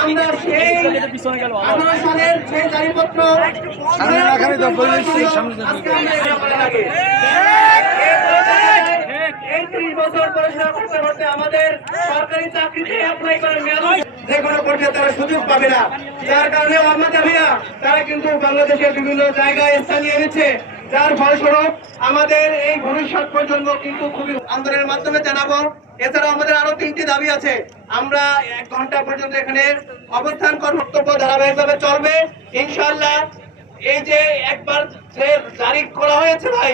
আমরা সেই 18 সালের যে দাবিপত্র এই 30 বছর পড়াশোনা করতে করতে আমাদের সরকারি চাকরিতে অ্যাপ্লাই করার মেয়াদ যে কোনো পর্যায়ে তারা সুযোগ পাবে না, যার কারণে আহমদাবিরা তারা কিন্তু বাংলাদেশের বিভিন্ন জায়গায় স্থান নিয়ে নিচ্ছে, যার ফলস্বরূপ আমাদের এই ভবিষ্যৎ প্রজন্ম কিন্তু খুবই আন্দোলনের মাধ্যমে জানাবো। এছাড়াও আমাদের আরো 3টি দাবি আছে, আমরা 1 ঘন্টা পর্যন্ত এখানে অবস্থান কর্তব্য ধারাবাহিকভাবে চলবে ইনশাআল্লাহ। এই যে একবার যে জারি করা হয়েছে ভাই